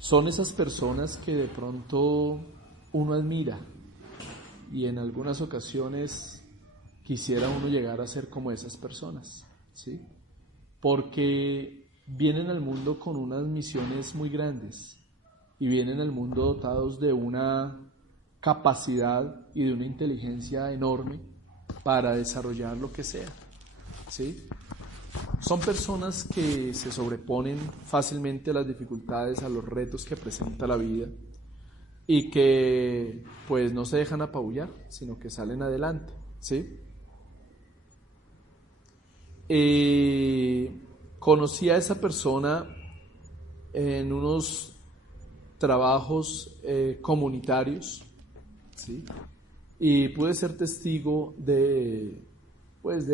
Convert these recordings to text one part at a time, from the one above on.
son esas personas que de pronto uno admira y en algunas ocasiones quisiera uno llegar a ser como esas personas, ¿sí? Porque vienen al mundo con unas misiones muy grandes y vienen al mundo dotados de una capacidad y de una inteligencia enorme para desarrollar lo que sea, ¿sí? Son personas que se sobreponen fácilmente a las dificultades, a los retos que presenta la vida y que pues no se dejan apabullar, sino que salen adelante, ¿sí? Conocí a esa persona en unos trabajos comunitarios, ¿sí? Y pude ser testigo de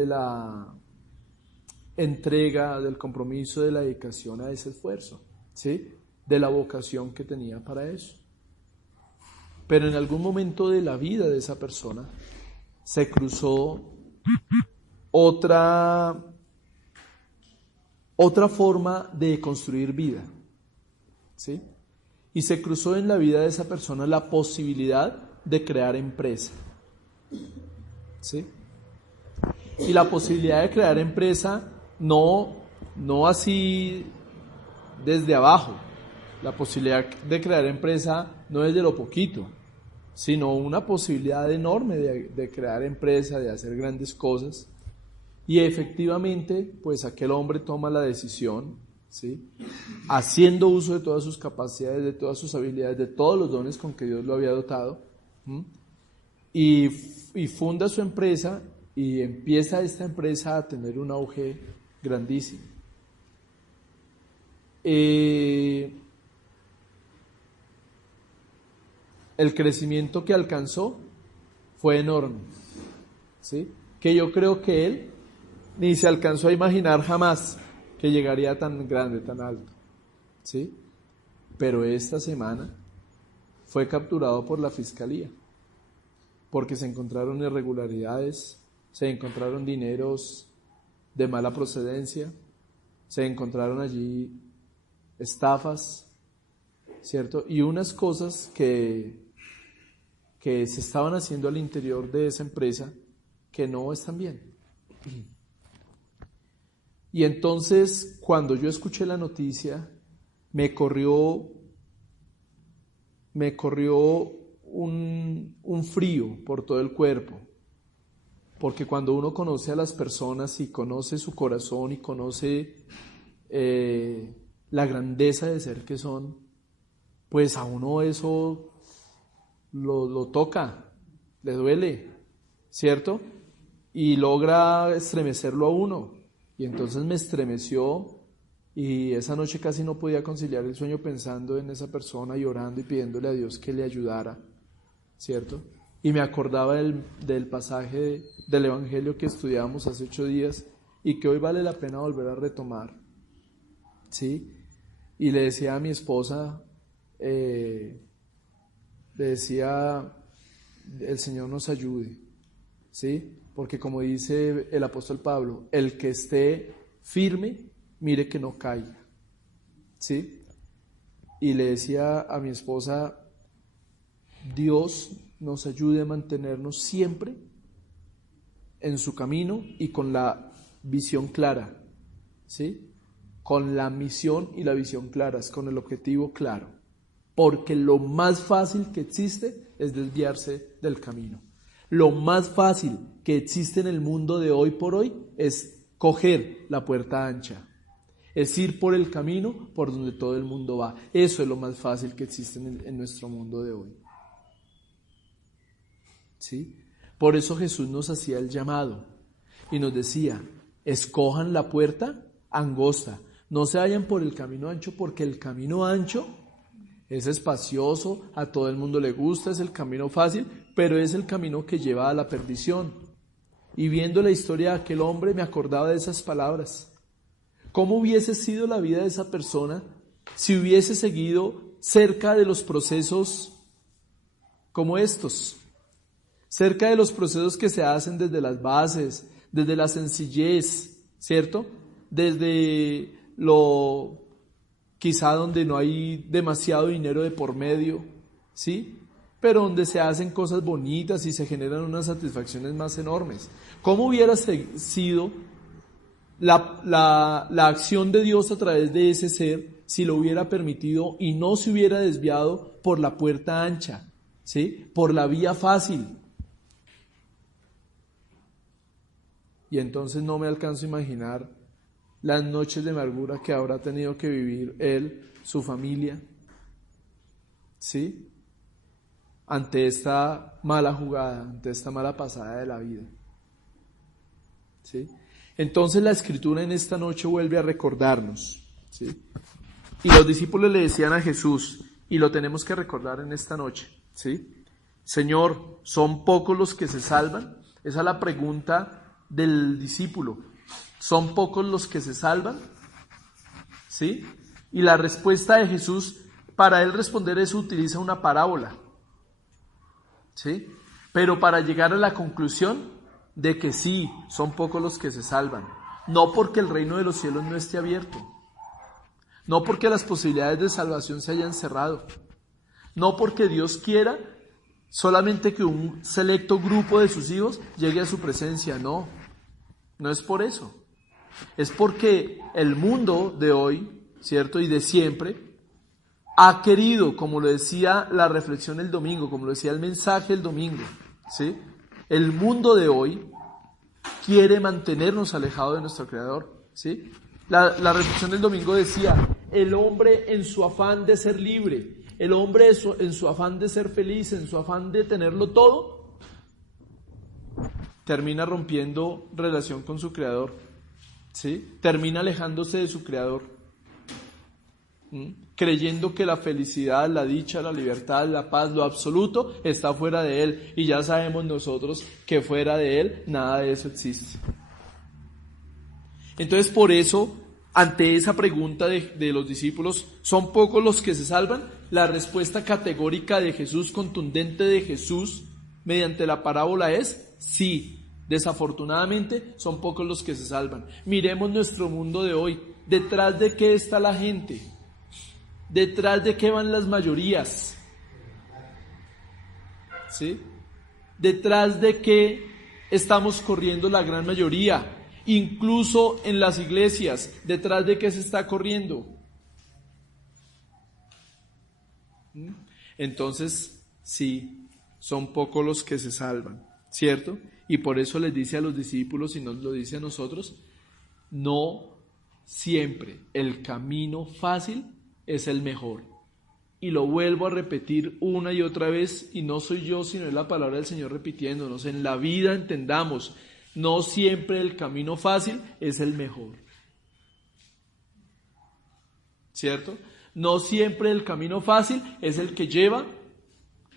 la entrega, del compromiso, de la dedicación a ese esfuerzo, ¿sí? De la vocación que tenía para eso. Pero en algún momento de la vida de esa persona se cruzó otra forma de construir vida, ¿sí? Y se cruzó en la vida de esa persona la posibilidad de crear empresa, ¿sí? Y la posibilidad de crear empresa no así desde abajo. La posibilidad de crear empresa no es de lo poquito, sino una posibilidad enorme de crear empresa, de hacer grandes cosas. Y efectivamente, pues aquel hombre toma la decisión, ¿sí? Haciendo uso de todas sus capacidades, de todas sus habilidades, de todos los dones con que Dios lo había dotado, y funda su empresa y empieza esta empresa a tener un auge grandísimo. El crecimiento que alcanzó fue enorme, ¿sí? Que yo creo que él ni se alcanzó a imaginar jamás que llegaría tan grande, tan alto, ¿sí? Pero esta semana fue capturado por la fiscalía porque se encontraron irregularidades, se encontraron dineros de mala procedencia, se encontraron allí estafas, ¿cierto? Y unas cosas que se estaban haciendo al interior de esa empresa que no están bien. Y entonces, cuando yo escuché la noticia, me corrió un frío por todo el cuerpo, porque cuando uno conoce a las personas y conoce su corazón y conoce la grandeza de ser que son, pues a uno eso lo toca, le duele, ¿cierto? Y logra estremecerlo a uno. Y entonces me estremeció y esa noche casi no podía conciliar el sueño pensando en esa persona y orando y pidiéndole a Dios que le ayudara, ¿cierto? Y me acordaba del pasaje del Evangelio que estudiamos hace 8 días y que hoy vale la pena volver a retomar, ¿sí? Y le decía a mi esposa, le decía, el Señor nos ayude, ¿sí? Porque como dice el apóstol Pablo, el que esté firme, mire que no caiga, ¿sí? Y le decía a mi esposa, Dios nos ayude a mantenernos siempre en su camino y con la visión clara, ¿sí? Con la misión y la visión claras, con el objetivo claro. Porque lo más fácil que existe es desviarse del camino. Lo más fácil que existe en el mundo de hoy por hoy es coger la puerta ancha. Es ir por el camino por donde todo el mundo va. Eso es lo más fácil que existe en nuestro mundo de hoy. ¿Sí? Por eso Jesús nos hacía el llamado y nos decía, escojan la puerta angosta. No se vayan por el camino ancho porque el camino ancho es espacioso, a todo el mundo le gusta, es el camino fácil, pero es el camino que lleva a la perdición. Y viendo la historia de aquel hombre me acordaba de esas palabras. ¿Cómo hubiese sido la vida de esa persona si hubiese seguido cerca de los procesos como estos? Cerca de los procesos que se hacen desde las bases, desde la sencillez, ¿cierto? Desde lo quizá donde no hay demasiado dinero de por medio, ¿sí? Pero donde se hacen cosas bonitas y se generan unas satisfacciones más enormes. ¿Cómo hubiera sido la acción de Dios a través de ese ser si lo hubiera permitido y no se hubiera desviado por la puerta ancha, ¿sí? Por la vía fácil? Y entonces no me alcanzo a imaginar las noches de amargura que habrá tenido que vivir él, su familia, ¿sí? Ante esta mala jugada, ante esta mala pasada de la vida, ¿sí? Entonces la Escritura en esta noche vuelve a recordarnos, ¿sí? Y los discípulos le decían a Jesús, y lo tenemos que recordar en esta noche, ¿sí? Señor, ¿son pocos los que se salvan? Esa es la pregunta del discípulo. ¿Son pocos los que se salvan? ¿Sí? Y la respuesta de Jesús, para él responder eso, utiliza una parábola, ¿sí? Pero para llegar a la conclusión de que sí, son pocos los que se salvan. No porque el reino de los cielos no esté abierto. No porque las posibilidades de salvación se hayan cerrado. No porque Dios quiera solamente que un selecto grupo de sus hijos llegue a su presencia. No, no es por eso. Es porque el mundo de hoy, ¿cierto? Y de siempre, ha querido, como lo decía la reflexión el domingo, como lo decía el mensaje el domingo, ¿sí? El mundo de hoy quiere mantenernos alejados de nuestro Creador, ¿sí? La reflexión del domingo decía, el hombre en su afán de ser libre, el hombre en su afán de ser feliz, en su afán de tenerlo todo, termina rompiendo relación con su Creador, ¿sí? Termina alejándose de su Creador, creyendo que la felicidad, la dicha, la libertad, la paz, lo absoluto está fuera de Él. Y ya sabemos nosotros que fuera de Él nada de eso existe. Entonces, por eso, ante esa pregunta de los discípulos, ¿son pocos los que se salvan? La respuesta categórica de Jesús, contundente de Jesús, mediante la parábola es sí. Desafortunadamente, son pocos los que se salvan. Miremos nuestro mundo de hoy. ¿Detrás de qué está la gente? ¿Detrás de qué van las mayorías? ¿Sí? ¿Detrás de qué estamos corriendo la gran mayoría? Incluso en las iglesias, ¿detrás de qué se está corriendo? Entonces, sí, son pocos los que se salvan, ¿cierto? Y por eso les dice a los discípulos y nos lo dice a nosotros, no siempre el camino fácil es el mejor. Y lo vuelvo a repetir una y otra vez, y no soy yo, sino es la palabra del Señor repitiéndonos. En la vida entendamos, no siempre el camino fácil es el mejor. ¿Cierto? No siempre el camino fácil es el que lleva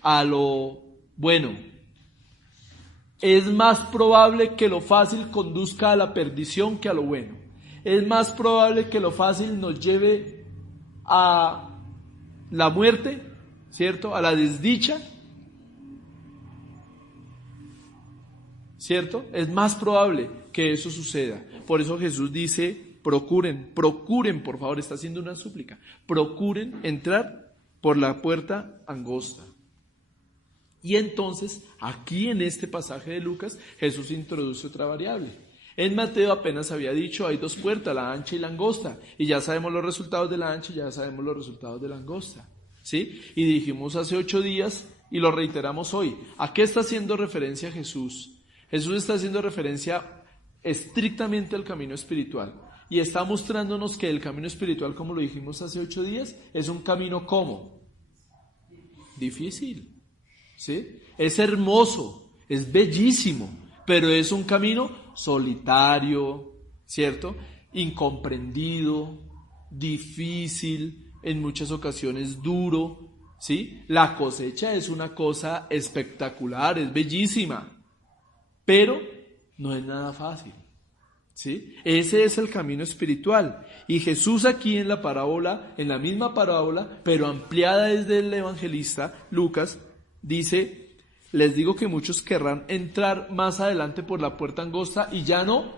a lo bueno. Es más probable que lo fácil conduzca a la perdición que a lo bueno. Es más probable que lo fácil nos lleve a la muerte, ¿cierto? A la desdicha, ¿cierto? Es más probable que eso suceda. Por eso Jesús dice, procuren, por favor, está haciendo una súplica, procuren entrar por la puerta angosta. Y entonces, aquí en este pasaje de Lucas, Jesús introduce otra variable. En Mateo apenas había dicho, hay dos puertas, la ancha y la angosta, y ya sabemos los resultados de la ancha y ya sabemos los resultados de la angosta, ¿sí? Y dijimos hace 8 días, y lo reiteramos hoy, ¿a qué está haciendo referencia Jesús? Jesús está haciendo referencia estrictamente al camino espiritual, y está mostrándonos que el camino espiritual, como lo dijimos hace 8 días, es un camino ¿cómo? Difícil, ¿sí? Es hermoso, es bellísimo, pero es un camino solitario, ¿cierto? Incomprendido, difícil, en muchas ocasiones duro, ¿sí? La cosecha es una cosa espectacular, es bellísima, pero no es nada fácil, ¿sí? Ese es el camino espiritual. Y Jesús aquí en la parábola, en la misma parábola, pero ampliada desde el evangelista Lucas, dice, les digo que muchos querrán entrar más adelante por la puerta angosta y ya no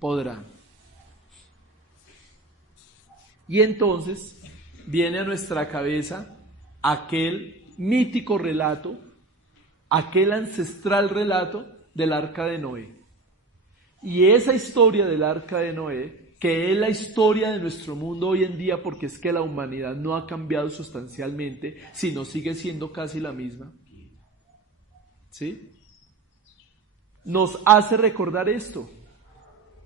podrán. Y entonces viene a nuestra cabeza aquel mítico relato, aquel ancestral relato del Arca de Noé. Y esa historia del Arca de Noé, que es la historia de nuestro mundo hoy en día, porque es que la humanidad no ha cambiado sustancialmente, sino sigue siendo casi la misma, ¿sí? Nos hace recordar esto.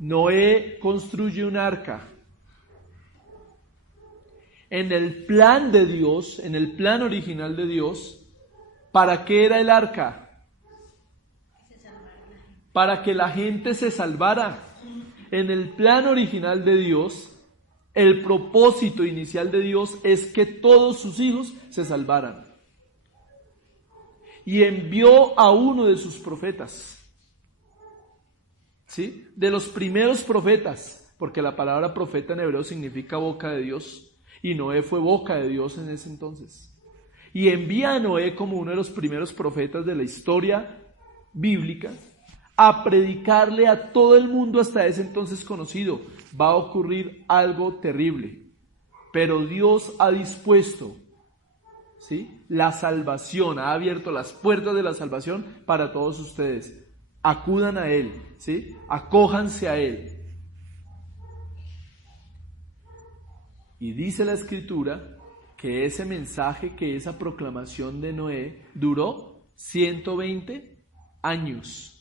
Noé construye un arca. En el plan de Dios, en el plan original de Dios, ¿para qué era el arca? Para que la gente se salvara. En el plan original de Dios, el propósito inicial de Dios es que todos sus hijos se salvaran. Y envió a uno de sus profetas, ¿sí? De los primeros profetas, porque la palabra profeta en hebreo significa boca de Dios. Y Noé fue boca de Dios en ese entonces. Y envía a Noé como uno de los primeros profetas de la historia bíblica a predicarle a todo el mundo hasta ese entonces conocido. Va a ocurrir algo terrible, pero Dios ha dispuesto, ¿sí?, la salvación, ha abierto las puertas de la salvación para todos ustedes. Acudan a Él, ¿sí? Acójanse a Él. Y dice la Escritura que ese mensaje, que esa proclamación de Noé duró 120 años.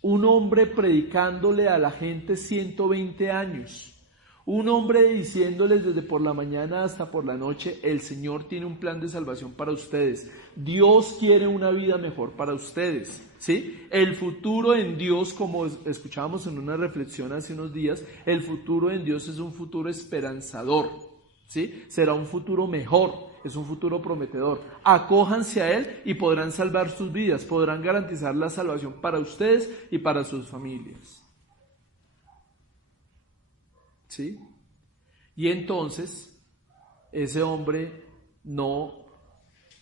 Un hombre predicándole a la gente 120 años. Un hombre diciéndoles desde por la mañana hasta por la noche, el Señor tiene un plan de salvación para ustedes. Dios quiere una vida mejor para ustedes, ¿sí? El futuro en Dios, como escuchábamos en una reflexión hace unos días, el futuro en Dios es un futuro esperanzador, ¿sí? Será un futuro mejor, es un futuro prometedor. Acójanse a Él y podrán salvar sus vidas, podrán garantizar la salvación para ustedes y para sus familias, ¿sí? Y entonces ese hombre no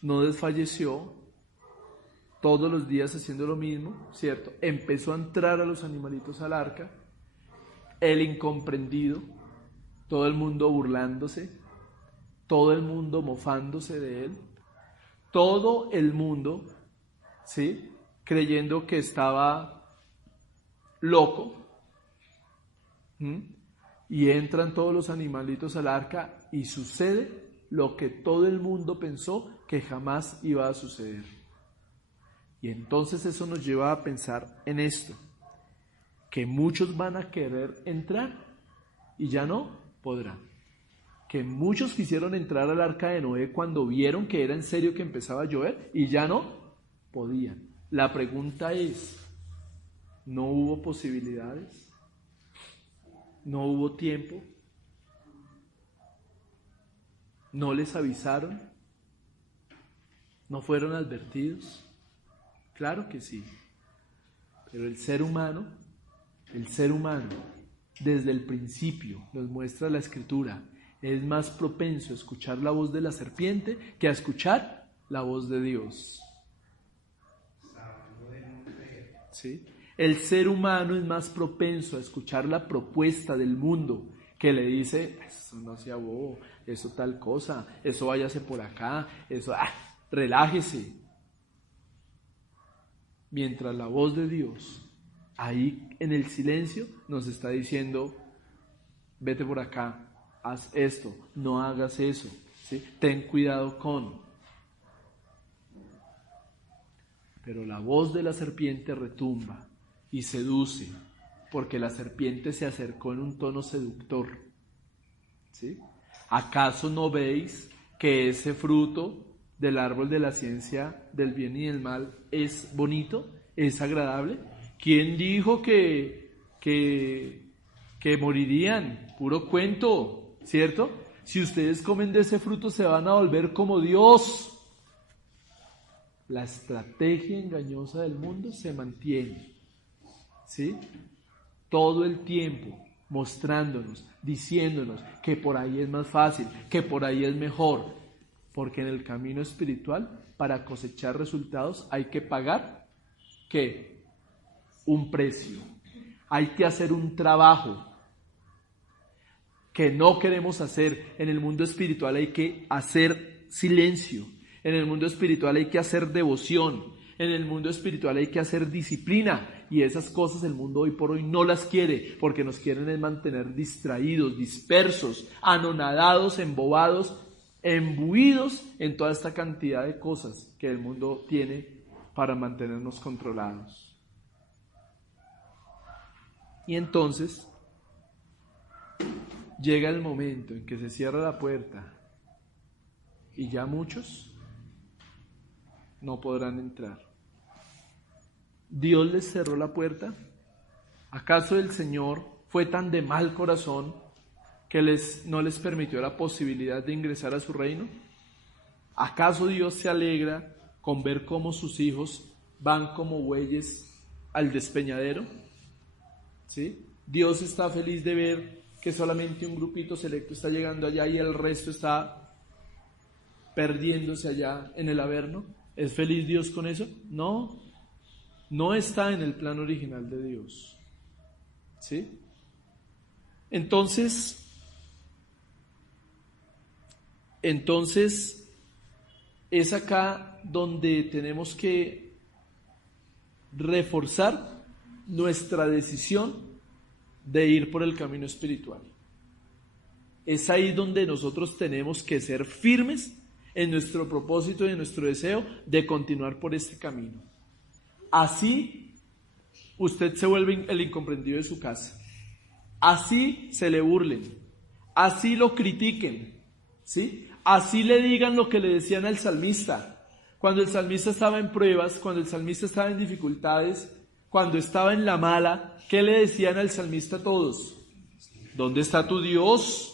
desfalleció, todos los días haciendo lo mismo, ¿cierto? Empezó a entrar a los animalitos al arca, el incomprendido, todo el mundo burlándose, todo el mundo mofándose de él, todo el mundo, ¿sí?, creyendo que estaba loco. Y entran todos los animalitos al arca y sucede lo que todo el mundo pensó que jamás iba a suceder. Y entonces eso nos lleva a pensar en esto, que muchos van a querer entrar y ya no podrán. Que muchos quisieron entrar al arca de Noé cuando vieron que era en serio que empezaba a llover y ya no podían. La pregunta es, ¿no hubo posibilidades? ¿No hubo tiempo? ¿No les avisaron? ¿No fueron advertidos? Claro que sí. Pero el ser humano, desde el principio, nos muestra la Escritura, es más propenso a escuchar la voz de la serpiente que a escuchar la voz de Dios. ¿Sí? El ser humano es más propenso a escuchar la propuesta del mundo que le dice, eso no sea bobo, eso tal cosa, eso váyase por acá, eso, relájese. Mientras la voz de Dios, ahí en el silencio, nos está diciendo, vete por acá, haz esto, no hagas eso, ¿sí? Ten cuidado con. Pero la voz de la serpiente retumba y seduce, porque la serpiente se acercó en un tono seductor, ¿sí? ¿Acaso no veis que ese fruto del árbol de la ciencia del bien y del mal es bonito, es agradable? ¿Quién dijo que morirían? Puro cuento, ¿cierto? Si ustedes comen de ese fruto se van a volver como Dios. La estrategia engañosa del mundo se mantiene, ¿sí? Todo el tiempo mostrándonos, diciéndonos que por ahí es más fácil, que por ahí es mejor, porque en el camino espiritual, para cosechar resultados, hay que pagar, ¿qué? Un precio. Hay que hacer un trabajo. que no queremos hacer. En el mundo espiritual hay que hacer silencio. En el mundo espiritual hay que hacer devoción. En el mundo espiritual hay que hacer disciplina. Y esas cosas el mundo hoy por hoy no las quiere, porque nos quieren es mantener distraídos, dispersos, anonadados, embobados, embuidos en toda esta cantidad de cosas que el mundo tiene para mantenernos controlados. Y entonces llega el momento en que se cierra la puerta y ya muchos no podrán entrar. ¿Dios les cerró la puerta? ¿Acaso el Señor fue tan de mal corazón que no les permitió la posibilidad de ingresar a su reino? ¿Acaso Dios se alegra con ver cómo sus hijos van como bueyes al despeñadero? ¿Sí? Dios está feliz de ver que solamente un grupito selecto está llegando allá y el resto está perdiéndose allá en el averno. ¿Es feliz Dios con eso? No, no está en el plan original de Dios. ¿Sí? Entonces es acá donde tenemos que reforzar nuestra decisión de ir por el camino espiritual. Es ahí donde nosotros tenemos que ser firmes en nuestro propósito y en nuestro deseo de continuar por este camino. Así usted se vuelve el incomprendido de su casa. Así se le burlen. Así lo critiquen. ¿Sí? Así le digan lo que le decían al salmista. Cuando el salmista estaba en pruebas, cuando el salmista estaba en dificultades, cuando estaba en la mala, ¿qué le decían al salmista todos? ¿Dónde está tu Dios?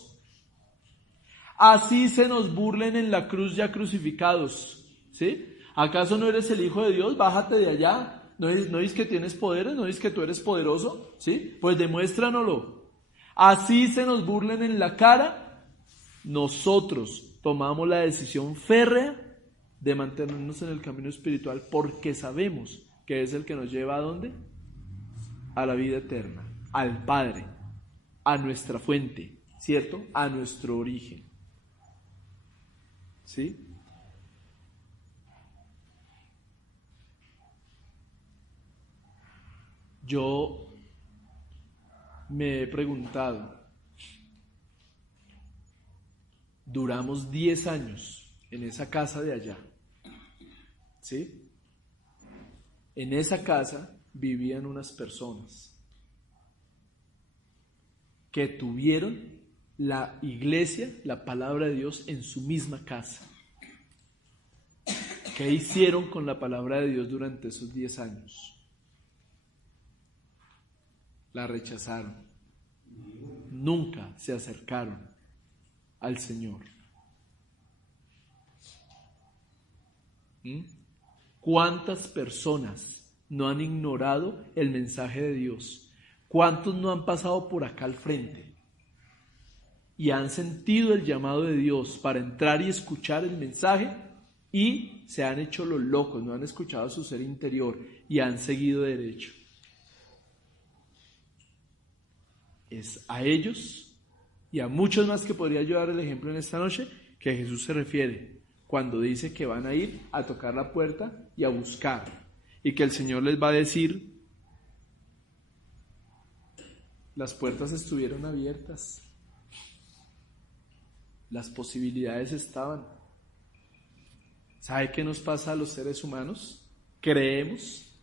Así se nos burlen en la cruz ya crucificados. ¿Sí? ¿Acaso no eres el Hijo de Dios? Bájate de allá. ¿No dices que tienes poderes? ¿No dices que tú eres poderoso? ¿Sí? Pues demuéstranoslo. Así se nos burlen en la cara. Nosotros tomamos la decisión férrea de mantenernos en el camino espiritual porque sabemos que es el que nos lleva ¿a dónde? A la vida eterna, al Padre, a nuestra fuente, ¿cierto? A nuestro origen. ¿Sí? Yo me he preguntado, duramos 10 años en esa casa de allá, ¿sí? En esa casa vivían unas personas que tuvieron la iglesia, la palabra de Dios en su misma casa. ¿Qué hicieron con la palabra de Dios durante esos 10 años? La rechazaron. Nunca se acercaron al Señor. ¿Cuántas personas no han ignorado el mensaje de Dios? ¿Cuántos no han pasado por acá al frente y han sentido el llamado de Dios para entrar y escuchar el mensaje y se han hecho los locos, no han escuchado su ser interior y han seguido derecho? Es a ellos y a muchos más que podría yo dar el ejemplo en esta noche que Jesús se refiere cuando dice que van a ir a tocar la puerta y a buscar, y que el Señor les va a decir: las puertas estuvieron abiertas, las posibilidades estaban. ¿Sabe qué nos pasa a los seres humanos? Creemos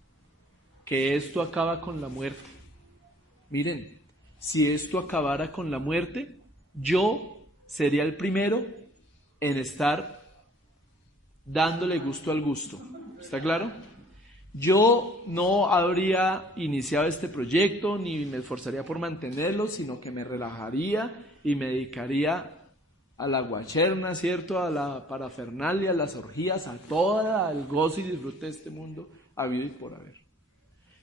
que esto acaba con la muerte. Miren, si esto acabara con la muerte, yo sería el primero en estar dándole gusto al gusto. ¿Está claro? Yo no habría iniciado este proyecto ni me esforzaría por mantenerlo, sino que me relajaría y me dedicaría a la guacherna, ¿cierto? A la parafernalia, a las orgías, a todo el gozo y disfrute de este mundo habido y por haber.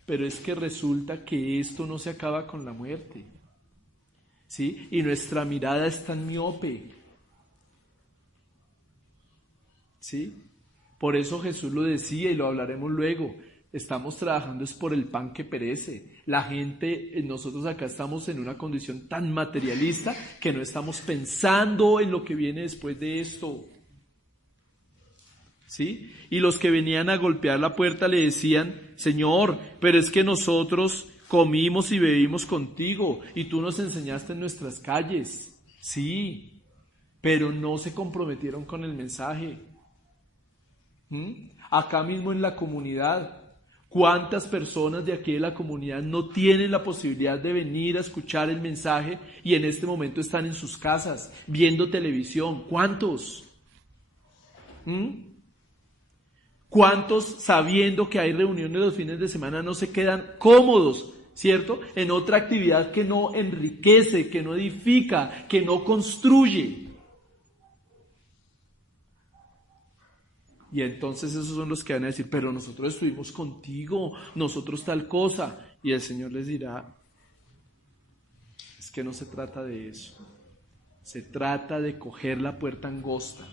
Pero es que resulta que esto no se acaba con la muerte, ¿sí? Y nuestra mirada es tan miope, ¿sí? Por eso Jesús lo decía y lo hablaremos luego. Estamos trabajando es por el pan que perece. La gente, nosotros acá estamos en una condición tan materialista que no estamos pensando en lo que viene después de esto. ¿Sí? Y los que venían a golpear la puerta le decían: Señor, pero es que nosotros comimos y bebimos contigo y tú nos enseñaste en nuestras calles. Sí, pero no se comprometieron con el mensaje. Acá mismo en la comunidad, ¿cuántas personas de aquí de la comunidad no tienen la posibilidad de venir a escuchar el mensaje y en este momento están en sus casas viendo televisión? ¿Cuántos? ¿Cuántos, sabiendo que hay reuniones los fines de semana, no se quedan cómodos, ¿cierto?, en otra actividad que no enriquece, que no edifica, que no construye? Y entonces esos son los que van a decir: pero nosotros estuvimos contigo, nosotros tal cosa. Y el Señor les dirá: es que no se trata de eso. Se trata de coger la puerta angosta.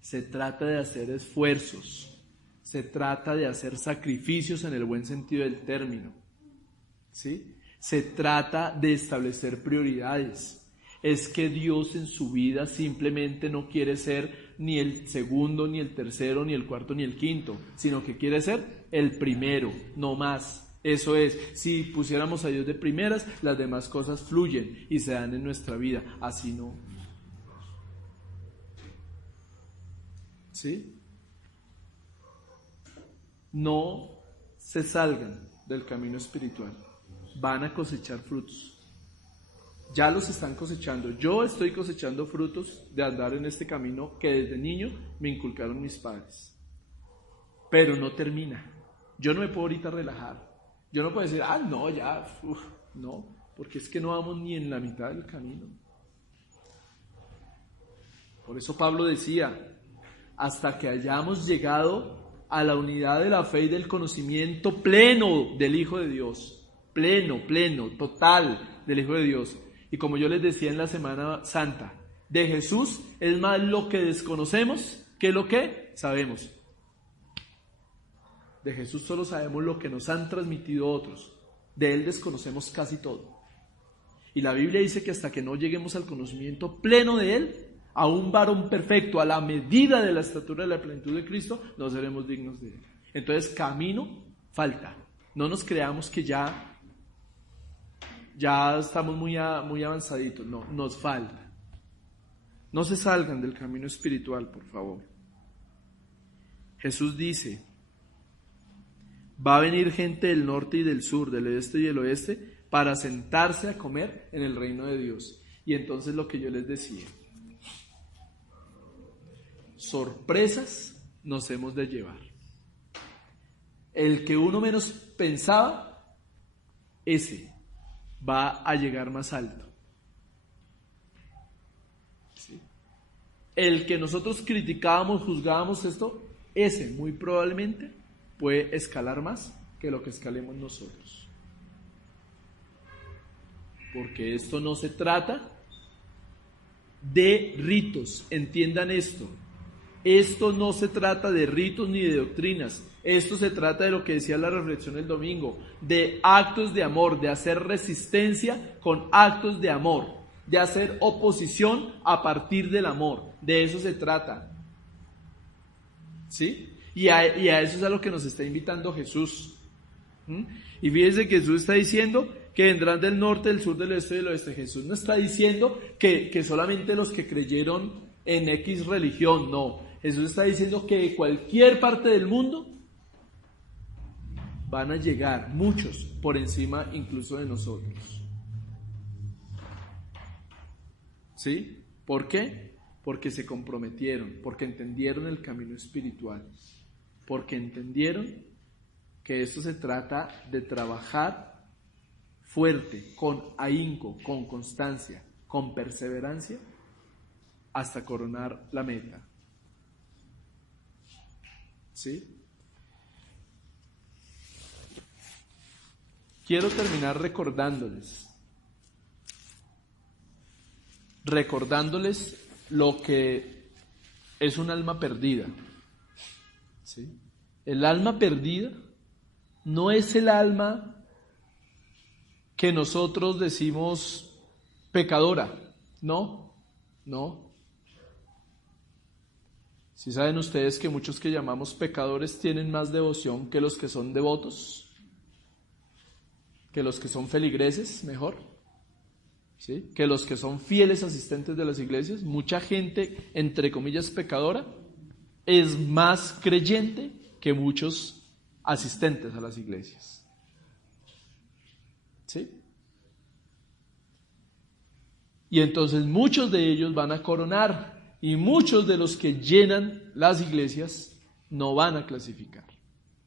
Se trata de hacer esfuerzos. Se trata de hacer sacrificios en el buen sentido del término. ¿Sí? Se trata de establecer prioridades. Es que Dios en su vida simplemente no quiere ser ni el segundo, ni el tercero, ni el cuarto, ni el quinto, sino que quiere ser el primero, no más. Eso es, si pusiéramos a Dios de primeras, las demás cosas fluyen y se dan en nuestra vida. Así no. ¿Sí? No se salgan del camino espiritual. Van a cosechar frutos. Ya los están cosechando. Yo estoy cosechando frutos de andar en este camino que desde niño me inculcaron mis padres. Pero no termina. Yo no me puedo ahorita relajar. Yo no puedo decir: no, ya, no, porque es que no vamos ni en la mitad del camino. Por eso Pablo decía: hasta que hayamos llegado a la unidad de la fe y del conocimiento pleno del Hijo de Dios. Pleno, total del Hijo de Dios. Y como yo les decía en la Semana Santa, de Jesús es más lo que desconocemos que lo que sabemos. De Jesús solo sabemos lo que nos han transmitido otros. De Él desconocemos casi todo. Y la Biblia dice que hasta que no lleguemos al conocimiento pleno de Él, a un varón perfecto, a la medida de la estatura de la plenitud de Cristo, no seremos dignos de Él. Entonces, camino falta. No nos creamos que ya estamos muy avanzaditos. No, nos falta. No se salgan del camino espiritual, por favor. Jesús dice: va a venir gente del norte y del sur, del este y del oeste, para sentarse a comer en el reino de Dios. Y entonces lo que yo les decía, sorpresas nos hemos de llevar. El que uno menos pensaba, ese va a llegar más alto. ¿Sí? El que nosotros criticábamos, juzgábamos esto, ese muy probablemente puede escalar más que lo que escalemos nosotros. Porque esto no se trata de ritos, entiendan esto. Esto no se trata de ritos ni de doctrinas. Esto se trata de lo que decía la reflexión el domingo, de actos de amor, de hacer resistencia con actos de amor, de hacer oposición a partir del amor. De eso se trata. ¿Sí? Y a eso es a lo que nos está invitando Jesús. Y fíjense que Jesús está diciendo que vendrán del norte, del sur, del este y del oeste. Jesús no está diciendo que solamente los que creyeron en X religión, no. Jesús está diciendo que de cualquier parte del mundo van a llegar muchos por encima incluso de nosotros. ¿Sí? ¿Por qué? Porque se comprometieron, porque entendieron el camino espiritual, porque entendieron que esto se trata de trabajar fuerte, con ahínco, con constancia, con perseverancia, hasta coronar la meta. ¿Sí? Quiero terminar recordándoles lo que es un alma perdida. ¿Sí? El alma perdida no es el alma que nosotros decimos pecadora. No, no. Si saben ustedes que muchos que llamamos pecadores tienen más devoción que los que son devotos, que los que son feligreses, mejor, ¿sí? Que los que son fieles asistentes de las iglesias. Mucha gente, entre comillas, pecadora, es más creyente que muchos asistentes a las iglesias. ¿Sí? Y entonces muchos de ellos van a coronar, y muchos de los que llenan las iglesias no van a clasificar.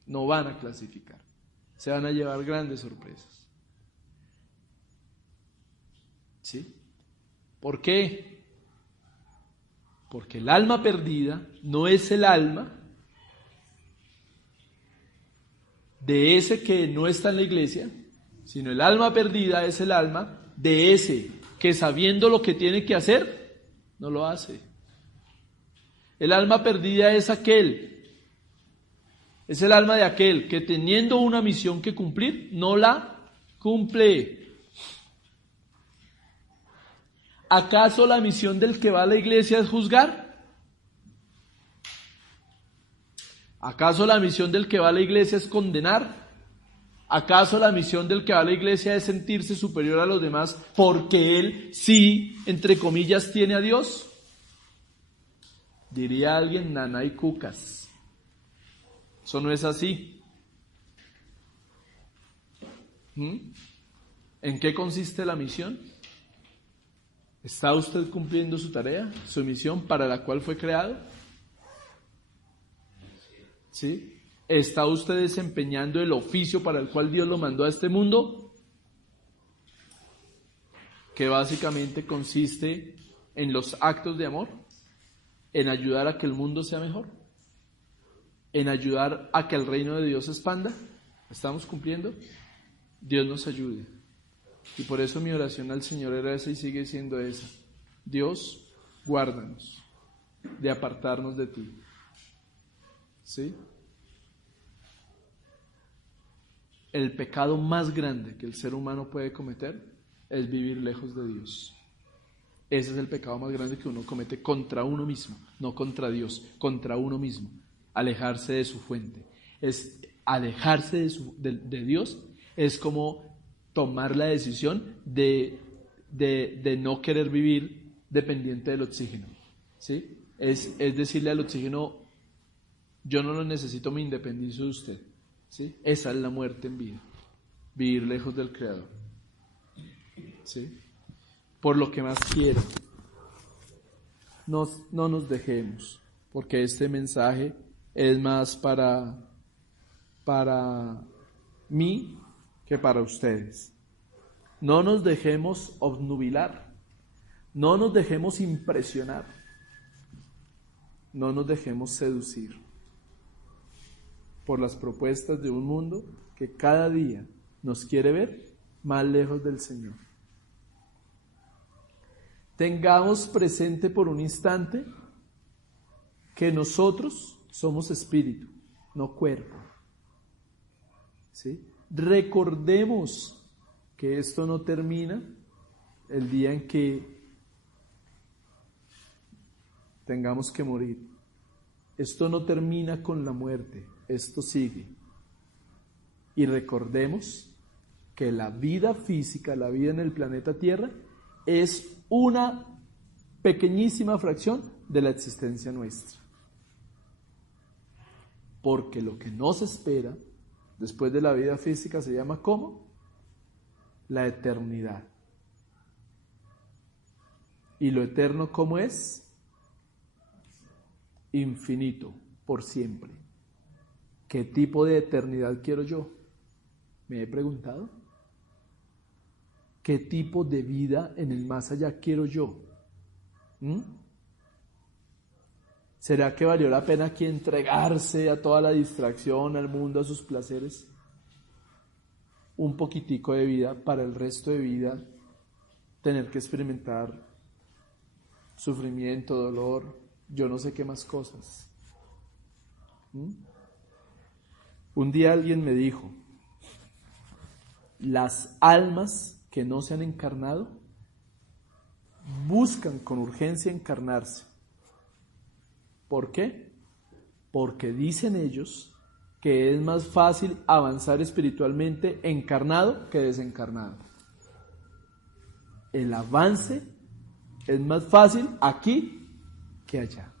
No van a clasificar. Se van a llevar grandes sorpresas. ¿Sí? ¿Por qué? Porque el alma perdida no es el alma de ese que no está en la iglesia, sino el alma perdida es el alma de ese que, sabiendo lo que tiene que hacer, no lo hace. El alma perdida es el alma de aquel que, teniendo una misión que cumplir, no la cumple. ¿Acaso la misión del que va a la iglesia es juzgar? ¿Acaso la misión del que va a la iglesia es condenar? ¿Acaso la misión del que va a la iglesia es sentirse superior a los demás porque él sí, entre comillas, tiene a Dios? Diría alguien, nanay cucas. Eso no es así. ¿En qué consiste la misión? ¿Está usted cumpliendo su tarea, su misión para la cual fue creado? ¿Sí? ¿Está usted desempeñando el oficio para el cual Dios lo mandó a este mundo? Que básicamente consiste en los actos de amor, en ayudar a que el mundo sea mejor, en ayudar a que el reino de Dios se expanda. ¿Estamos cumpliendo? Dios nos ayude. Y por eso mi oración al Señor era esa y sigue siendo esa. Dios, guárdanos de apartarnos de ti. ¿Sí? El pecado más grande que el ser humano puede cometer es vivir lejos de Dios. Ese es el pecado más grande que uno comete contra uno mismo, no contra Dios, contra uno mismo. Alejarse de su fuente. Es alejarse de Dios, es como tomar la decisión de no querer vivir dependiente del oxígeno. ¿Sí? Es decirle al oxígeno, yo no lo necesito, me independizo de usted. ¿Sí? Esa es la muerte en vida, vivir lejos del Creador. ¿Sí? Por lo que más quiero, no nos dejemos, porque este mensaje es más para mí que para ustedes. No nos dejemos obnubilar, no nos dejemos impresionar, no nos dejemos seducir por las propuestas de un mundo que cada día nos quiere ver más lejos del Señor. Tengamos presente por un instante que nosotros somos espíritu, no cuerpo. ¿Sí? Recordemos que esto no termina el día en que tengamos que morir. Esto no termina con la muerte, esto sigue. Y recordemos que la vida física, la vida en el planeta Tierra, es una pequeñísima fracción de la existencia nuestra. Porque lo que nos espera después de la vida física se llama ¿cómo? La eternidad. ¿Y lo eterno cómo es? Infinito, por siempre. ¿Qué tipo de eternidad quiero yo? ¿Me he preguntado? ¿Qué tipo de vida en el más allá quiero yo? ¿Será que valió la pena aquí entregarse a toda la distracción, al mundo, a sus placeres? Un poquitico de vida para el resto de vida, tener que experimentar sufrimiento, dolor, yo no sé qué más cosas. Un día alguien me dijo, las almas que no se han encarnado buscan con urgencia encarnarse. ¿Por qué? Porque dicen ellos que es más fácil avanzar espiritualmente encarnado que desencarnado. El avance es más fácil aquí que allá.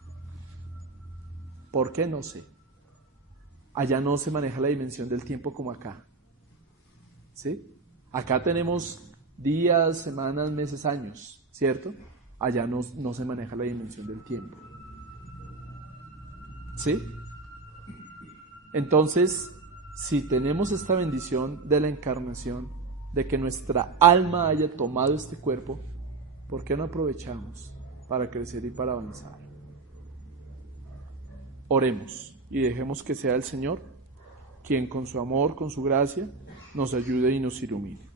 ¿Por qué? No sé. Allá no se maneja la dimensión del tiempo como acá. ¿Sí? Acá tenemos días, semanas, meses, años, ¿cierto? Allá no se maneja la dimensión del tiempo. ¿Sí? Entonces, si tenemos esta bendición de la encarnación, de que nuestra alma haya tomado este cuerpo, ¿por qué no aprovechamos para crecer y para avanzar? Oremos y dejemos que sea el Señor quien con su amor, con su gracia, nos ayude y nos ilumine.